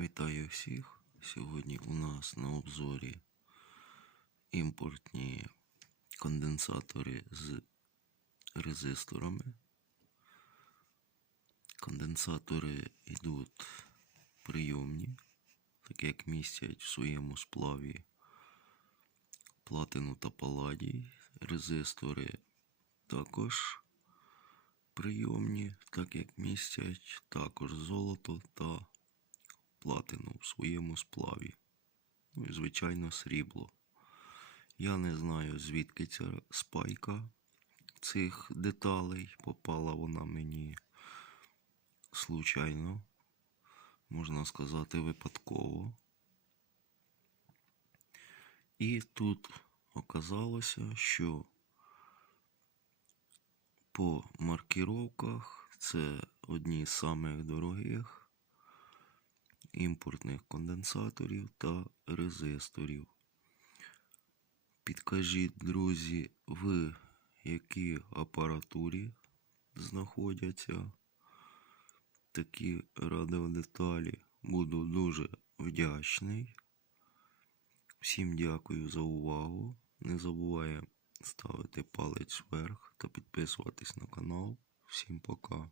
Вітаю всіх. Сьогодні у нас на обзорі імпортні конденсатори з резисторами. Конденсатори йдуть прийомні, так як містять в своєму сплаві платину та паладій. Резистори також прийомні, так як містять також золото та платину в своєму сплаві. Ну і, звичайно, срібло. Я не знаю, звідки ця спайка цих деталей. Попала вона мені случайно, можна сказати, випадково. І тут оказалося, що по маркіровках це одні з самих дорогих імпортних конденсаторів та резисторів. Підкажіть, друзі, в якій апаратурі знаходяться такі радіодеталі. Буду дуже вдячний. Всім дякую за увагу. Не забуваємо ставити палець вверх та підписуватись на канал. Всім пока.